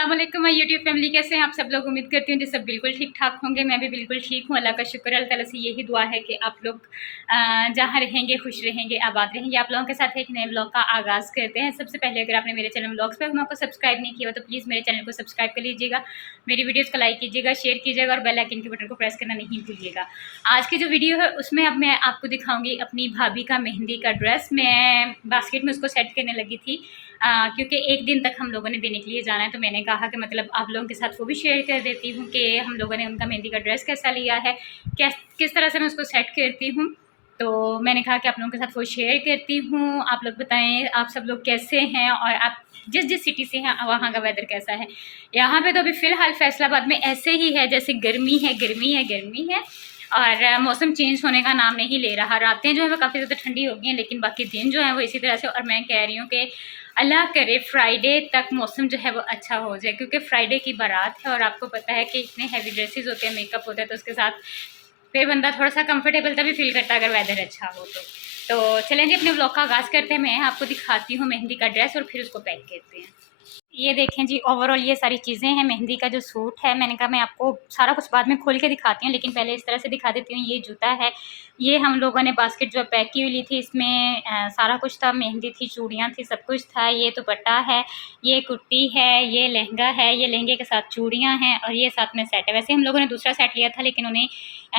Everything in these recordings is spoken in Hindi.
अस्सलाम वालेकुम माय यूट्यूब फैमिली, कैसे हैं आप सब लोग। उम्मीद करती हूँ कि सब बिल्कुल ठीक ठाक होंगे। मैं भी बिल्कुल ठीक हूँ, अल्लाह का शुक्र। अल्लाह ताला से यही दुआ है कि आप लोग जहाँ रहेंगे खुश रहेंगे, आबाद रहेंगे। आप लोगों के साथ एक नए ब्लॉग का आगाज़ करते हैं। सबसे पहले अगर आपने मेरे चैनल ब्लॉग्स पर को सब्सक्राइब नहीं किया तो प्लीज़ मेरे चैनल को सब्सक्राइब कर लीजिएगा, मेरी वीडियोज़ को लाइक कीजिएगा, शेयर कीजिएगा और बेल आइकन के बटन को प्रेस करना नहीं भूलिएगा। आज की जो वीडियो है उसमें अब मैं आपको दिखाऊंगी अपनी भाभी का मेहंदी का ड्रेस। मैं बास्केट में उसको सेट करने लगी थी क्योंकि एक दिन तक हम लोगों ने देने के लिए जाना है, तो मैंने कहा कि मतलब आप लोगों के साथ वो भी शेयर कर देती हूँ कि हम लोगों ने उनका मेहंदी का ड्रेस कैसा लिया है, किस तरह से मैं उसको सेट करती हूँ। तो मैंने कहा कि आप लोगों के साथ वो शेयर करती हूँ। आप लोग बताएं आप सब लोग कैसे हैं और आप जिस जिस सिटी से हैं वहाँ का वेदर कैसा है। यहाँ पे तो अभी फ़िलहाल फैसलाबाद में ऐसे ही है जैसे गर्मी है गर्मी है गर्मी है, और मौसम चेंज होने का नाम नहीं ले रहा। रातें जो है वो काफ़ी ज़्यादा ठंडी हो गई हैं, लेकिन बाकी दिन जो है वो इसी तरह से। और मैं कह रही हूँ कि अल्लाह करे फ्राइडे तक मौसम जो है वो अच्छा हो जाए, क्योंकि फ्राइडे की बारात है और आपको पता है कि इतने हैवी ड्रेसेस होते हैं, मेकअप होता है, तो उसके साथ फिर बंदा थोड़ा सा कंफर्टेबल तभी फील करता है अगर वेदर अच्छा हो तो चलें जी अपने ब्लॉग का आगाज़ करते हैं। मैं आपको दिखाती हूँ मेहंदी का ड्रेस और फिर उसको पैक करते हैं। ये देखें जी, ओवरऑल ये सारी चीज़ें हैं। मेहंदी का जो सूट है, मैंने कहा मैं आपको सारा कुछ बाद में खोल के दिखाती हूँ, लेकिन पहले इस तरह से दिखा देती हूँ। ये जूता है, ये हम लोगों ने बास्केट जो पैक की हुई ली थी, इसमें सारा कुछ था, मेहंदी थी, चूड़ियाँ थी, सब कुछ था। ये दुपट्टा है, ये कुर्ती है, ये लहंगा है, ये लहंगे के साथ चूड़ियाँ हैं और ये साथ में सेट है। वैसे हम लोगों ने दूसरा सेट लिया था, लेकिन उन्हें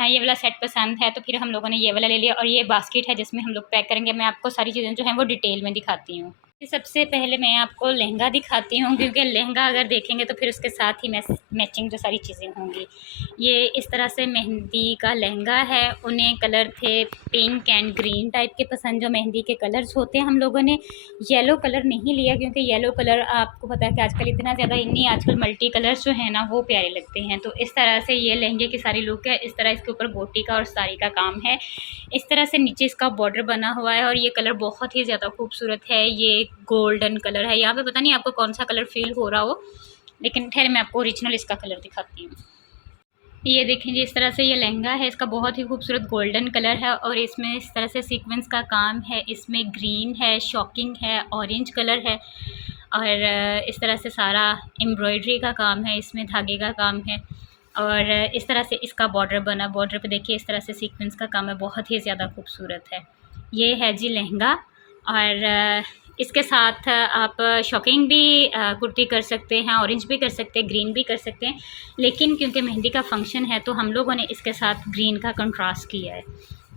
ये वाला सेट पसंद है, तो फिर हम लोगों ने ये वाला ले लिया। और ये बास्केट है जिसमें हम लोग पैक करेंगे। मैं आपको सारी चीज़ें जो हैं वो डिटेल में दिखाती हूँ। सबसे पहले मैं आपको लहंगा दिखाती हूँ, क्योंकि लहंगा अगर देखेंगे तो फिर उसके साथ ही मैचिंग जो सारी चीज़ें होंगी। ये इस तरह से मेहंदी का लहंगा है। उन्हें कलर थे पिंक एंड ग्रीन टाइप के पसंद, जो मेहंदी के कलर्स होते हैं। हम लोगों ने येलो कलर नहीं लिया, क्योंकि येलो कलर आपको पता है कि आजकल इतना ज़्यादा नहीं, आजकल मल्टी कलर्स जो है ना वो प्यारे लगते हैं। तो इस तरह से ये लहंगे की सारी लुक है। इस तरह इसके ऊपर गोटी का और साड़ी का काम है। इस तरह से नीचे इसका बॉर्डर बना हुआ है और ये कलर बहुत ही ज़्यादा खूबसूरत है। ये गोल्डन कलर है। यहाँ पे पता नहीं आपको कौन सा कलर फील हो रहा हो, लेकिन ठहर मैं आपको ओरिजिनल इसका कलर दिखाती हूँ। ये देखें जी, इस तरह से ये लहंगा है, इसका बहुत ही खूबसूरत गोल्डन कलर है और इसमें इस तरह से सीक्वेंस का काम है। इसमें ग्रीन है, शॉकिंग है, ऑरेंज कलर है और इस तरह से सारा एम्ब्रॉयडरी का काम है, इसमें धागे का काम है। और इस तरह से इसका बॉर्डर बना, बॉर्डर पे देखिए इस तरह से सीक्वेंस का काम है, बहुत ही ज़्यादा खूबसूरत है। ये है जी लहंगा। और इसके साथ आप शॉकिंग भी कुर्ती कर सकते हैं, ऑरेंज भी कर सकते हैं, ग्रीन भी कर सकते हैं, लेकिन क्योंकि मेहंदी का फंक्शन है तो हम लोगों ने इसके साथ ग्रीन का कंट्रास्ट किया है।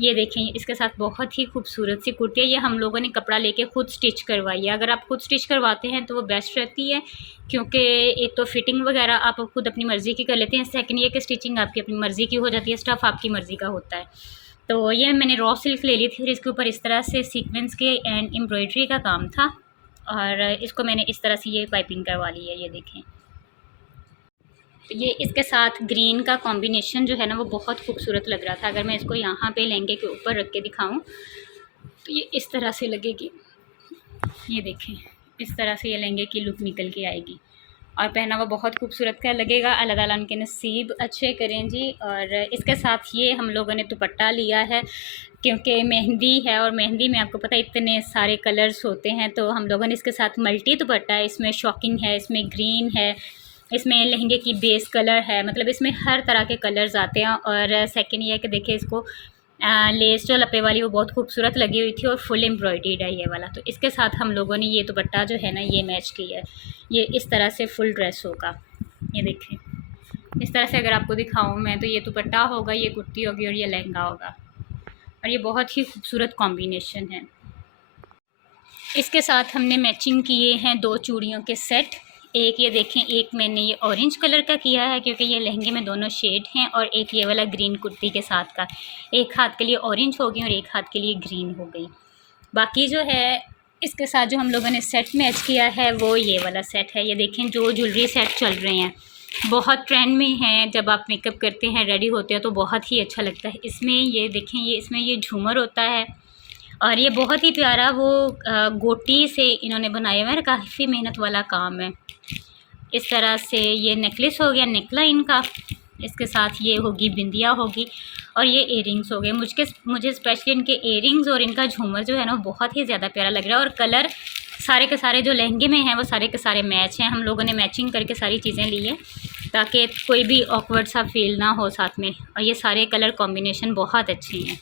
ये देखें, इसके साथ बहुत ही खूबसूरत सी कुर्ती है। ये हम लोगों ने कपड़ा लेके खुद स्टिच करवाई है। अगर आप खुद स्टिच करवाते हैं तो वो बेस्ट रहती है, क्योंकि एक तो फिटिंग वगैरह आप खुद अपनी मर्ज़ी की कर लेते हैं, सेकंड ये कि स्टिचिंग आपकी अपनी मर्ज़ी की हो जाती है, स्टफ़ आपकी मर्ज़ी का होता है। तो ये मैंने रॉ सिल्क ले ली थी और इसके ऊपर इस तरह से सीक्वेंस के एंड एम्ब्रॉयडरी का काम था और इसको मैंने इस तरह से ये पाइपिंग करवा ली है। ये देखें, तो ये इसके साथ ग्रीन का कॉम्बिनेशन जो है ना वो बहुत खूबसूरत लग रहा था। अगर मैं इसको यहाँ पे लहंगे के ऊपर रख के दिखाऊं तो ये इस तरह से लगेगी। ये देखें, इस तरह से ये लहंगे की लुक निकल के आएगी और पहना हुआ बहुत खूबसूरत का लगेगा। अल्लाह ताला उनके नसीब अच्छे करें जी। और इसके साथ ये हम लोगों ने दुपट्टा लिया है, क्योंकि मेहंदी है और मेहंदी में आपको पता है इतने सारे कलर्स होते हैं, तो हम लोगों ने इसके साथ मल्टी दुपट्टा है। इसमें शॉकिंग है, इसमें ग्रीन है, इसमें लहंगे की बेस कलर है, मतलब इसमें हर तरह के कलर्स आते हैं। और सेकंड ये है कि देखिए इसको लेस जो लपे वाली वो बहुत खूबसूरत लगी हुई थी और फुल एम्ब्रॉयडर्ड है ये वाला। तो इसके साथ हम लोगों ने ये दुपट्टा जो है ना ये मैच किया है। ये इस तरह से फुल ड्रेस होगा। ये देखें, इस तरह से अगर आपको दिखाऊं मैं तो ये दुपट्टा होगा, ये कुर्ती होगी और ये लहंगा होगा और ये बहुत ही खूबसूरत कॉम्बिनेशन है। इसके साथ हमने मैचिंग किए हैं 2 चूड़ियों के सेट। एक ये देखें, एक मैंने ये ऑरेंज कलर का किया है क्योंकि ये लहंगे में दोनों शेड हैं, और एक ये वाला ग्रीन कुर्ती के साथ का। एक हाथ के लिए ऑरेंज हो गई और एक हाथ के लिए ग्रीन हो गई। बाकी जो है इसके साथ जो हम लोगों ने सेट मैच किया है वो ये वाला सेट है। ये देखें, जो ज्वेलरी सेट चल रहे हैं बहुत ट्रेंड में हैं, जब आप मेकअप करते हैं रेडी होते हैं तो बहुत ही अच्छा लगता है। इसमें ये देखें, ये इसमें ये झूमर होता है और ये बहुत ही प्यारा वो गोटी से इन्होंने बनाया हुआ है, काफ़ी मेहनत वाला काम है। इस तरह से ये नेकलेस हो गया, नेकलाइन का। इसके साथ ये होगी बिंदिया होगी और ये इयरिंग्स हो गए। मुझे स्पेशली इनके इयरिंग्स और इनका झूमर जो है ना बहुत ही ज़्यादा प्यारा लग रहा है और कलर सारे के सारे जो लहंगे में हैं वो सारे के सारे मैच हैं। हम लोगों ने मैचिंग करके सारी चीज़ें ली है ताकि कोई भी ऑकवर्ड सा फील ना हो साथ में। और ये सारे कलर कॉम्बिनेशन बहुत अच्छे हैं।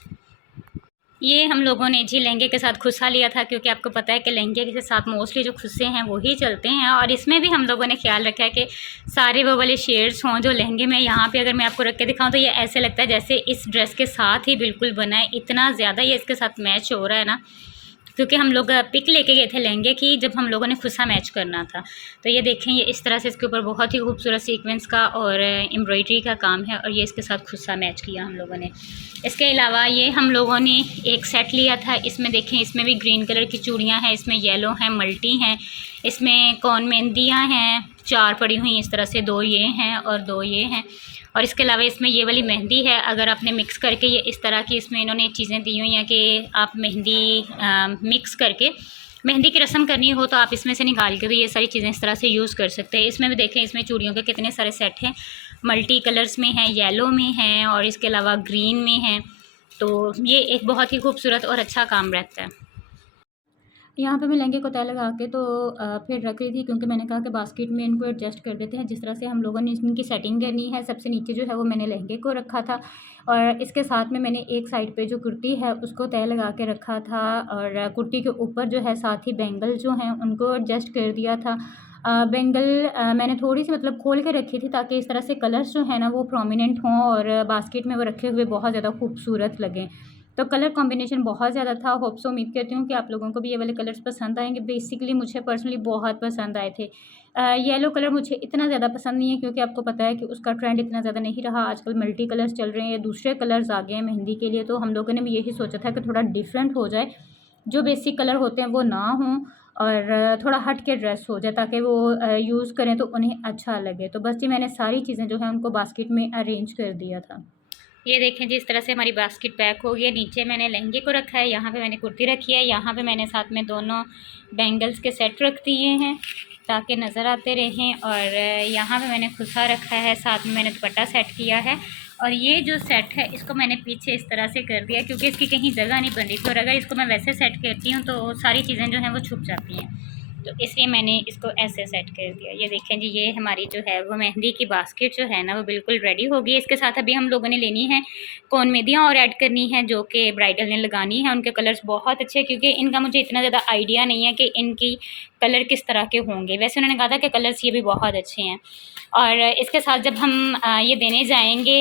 ये हम लोगों ने जी लहंगे के साथ खुस्सा लिया था, क्योंकि आपको पता है कि लहंगे के साथ मोस्टली जो खुस्से हैं वो ही चलते हैं। और इसमें भी हम लोगों ने ख्याल रखा है कि सारे वो वाले शेड्स हों जो लहंगे में। यहाँ पे अगर मैं आपको रख के दिखाऊँ तो ये ऐसे लगता है जैसे इस ड्रेस के साथ ही बिल्कुल बना है, इतना ज़्यादा ये इसके साथ मैच हो रहा है ना। क्योंकि हम लोग पिक लेके गए थे लहंगे की जब हम लोगों ने खुस्सा मैच करना था। तो ये देखें, ये इस तरह से इसके ऊपर बहुत ही खूबसूरत सीक्वेंस का और एम्ब्रॉयडरी का काम है, और ये इसके साथ खुस्सा मैच किया हम लोगों ने। इसके अलावा ये हम लोगों ने एक सेट लिया था। इसमें देखें, इसमें भी ग्रीन कलर की चूड़ियाँ हैं, इसमें येलो हैं, मल्टी हैं, इसमें कौन मेहंदियाँ हैं 4 पड़ी हुई इस तरह से, 2 ये हैं और 2 ये हैं। और इसके अलावा इसमें ये वाली मेहंदी है। अगर आपने मिक्स करके ये इस तरह की इसमें इन्होंने चीज़ें दी हुई हैं कि आप मेहंदी मिक्स करके मेहंदी की रस्म करनी हो तो आप इसमें से निकाल के तो ये सारी चीज़ें इस तरह से यूज़ कर सकते हैं। इसमें भी देखें, इसमें चूड़ियों के कितने सारे सेट हैं, मल्टी कलर्स में हैं, येलो में हैं और इसके अलावा ग्रीन में हैं। तो ये एक बहुत ही खूबसूरत और अच्छा काम रहता है। यहाँ पे मैं लहंगे को तय लगा के तो फिर रख रही थी, क्योंकि मैंने कहा कि बास्केट में इनको एडजस्ट कर देते हैं। जिस तरह से हम लोगों ने इनकी सेटिंग करनी है, सबसे नीचे जो है वो मैंने लहंगे को रखा था, और इसके साथ में मैंने एक साइड पे जो कुर्ती है उसको तय लगा के रखा था, और कुर्ती के ऊपर जो है साथ ही बैंगल जो हैं उनको एडजस्ट कर दिया था। बैंगल मैंने थोड़ी सी मतलब खोल के रखी थी ताकि इस तरह से कलर्स जो है ना वो प्रोमिनेंट हों और बास्केट में वो रखे हुए बहुत ज़्यादा खूबसूरत लगें। तो कलर कॉम्बिनेशन बहुत ज़्यादा था। होप सो उम्मीद करती हूँ कि आप लोगों को भी ये वाले कलर्स पसंद आएंगे। बेसिकली मुझे पर्सनली बहुत पसंद आए थे। येलो कलर मुझे इतना ज़्यादा पसंद नहीं है, क्योंकि आपको पता है कि उसका ट्रेंड इतना ज़्यादा नहीं रहा। आजकल मल्टी कलर्स चल रहे हैं, दूसरे कलर्स आ गए हैं मेहंदी के लिए। तो हम लोगों ने भी यही सोचा था कि थोड़ा डिफरेंट हो जाए, जो बेसिक कलर होते हैं वो ना हों और थोड़ा हट के ड्रेस हो जाए ताकि वो यूज़ करें तो उन्हें अच्छा लगे। तो बस जी मैंने सारी चीज़ें जो है उनको बास्केट में अरेंज कर दिया था। ये देखें जी, इस तरह से हमारी बास्केट पैक हो गई है। नीचे मैंने लहंगे को रखा है, यहाँ पे मैंने कुर्ती रखी है, यहाँ पे मैंने साथ में दोनों बैंगल्स के सेट रख दिए हैं ताकि नज़र आते रहें, और यहाँ पे मैंने खुस्सा रखा है, साथ में मैंने दुपट्टा सेट किया है। और ये जो सेट है इसको मैंने पीछे इस तरह से कर दिया क्योंकि इसकी कहीं जगह नहीं बन रही थी, और अगर इसको मैं वैसे सेट करती हूँ तो सारी चीज़ें जो हैं वो छुप जाती हैं, तो इसलिए मैंने इसको ऐसे सेट कर दिया। ये देखें जी, ये हमारी जो है वो मेहंदी की बास्केट जो है ना वो बिल्कुल रेडी हो गई। इसके साथ अभी हम लोगों ने लेनी है कौन मेहंदियाँ और ऐड करनी है जो कि ब्राइडल ने लगानी है। उनके कलर्स बहुत अच्छे हैं, क्योंकि इनका मुझे इतना ज़्यादा आइडिया नहीं है कि इनकी कलर किस तरह के होंगे। वैसे उन्होंने कहा था कि कलर्स ये भी बहुत अच्छे हैं। और इसके साथ जब हम ये देने जाएंगे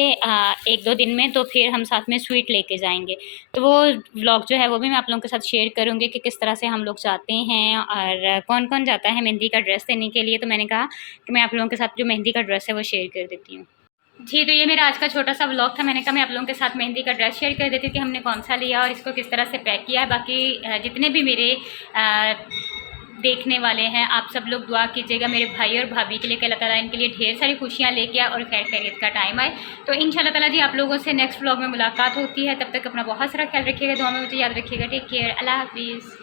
1-2 दिन में, तो फिर हम साथ में स्वीट लेके जाएंगे। तो वो व्लॉग जो है वो भी मैं आप लोगों के साथ शेयर करूँगी कि किस तरह से हम लोग जाते हैं और कौन कौन जाता है मेहंदी का ड्रेस देने के लिए। तो मैंने कहा कि मैं आप लोगों के साथ जो मेहंदी का ड्रेस है वो शेयर कर देती हूँ। जी, तो ये मेरा आज का छोटा सा व्लॉग था। मैंने कहा मैं आप लोगों के साथ मेहंदी का ड्रेस शेयर कर देती हूँ कि हमने कौन सा लिया और इसको किस तरह से पैक किया है। बाकी जितने भी मेरे देखने वाले हैं, आप सब लोग दुआ कीजिएगा मेरे भाई और भाभी के लिए कि अल्लाह ताला इनके लिए ढेर सारी खुशियाँ लेके आए और खैर खैरियत का टाइम आए। तो इंशाल्लाह ताला जी आप लोगों से नेक्स्ट व्लॉग में मुलाकात होती है। तब तक अपना बहुत सारा ख्याल रखिएगा, दुआ में मुझे याद रखिएगा। टेक केयर, अल्लाह हाफिज़।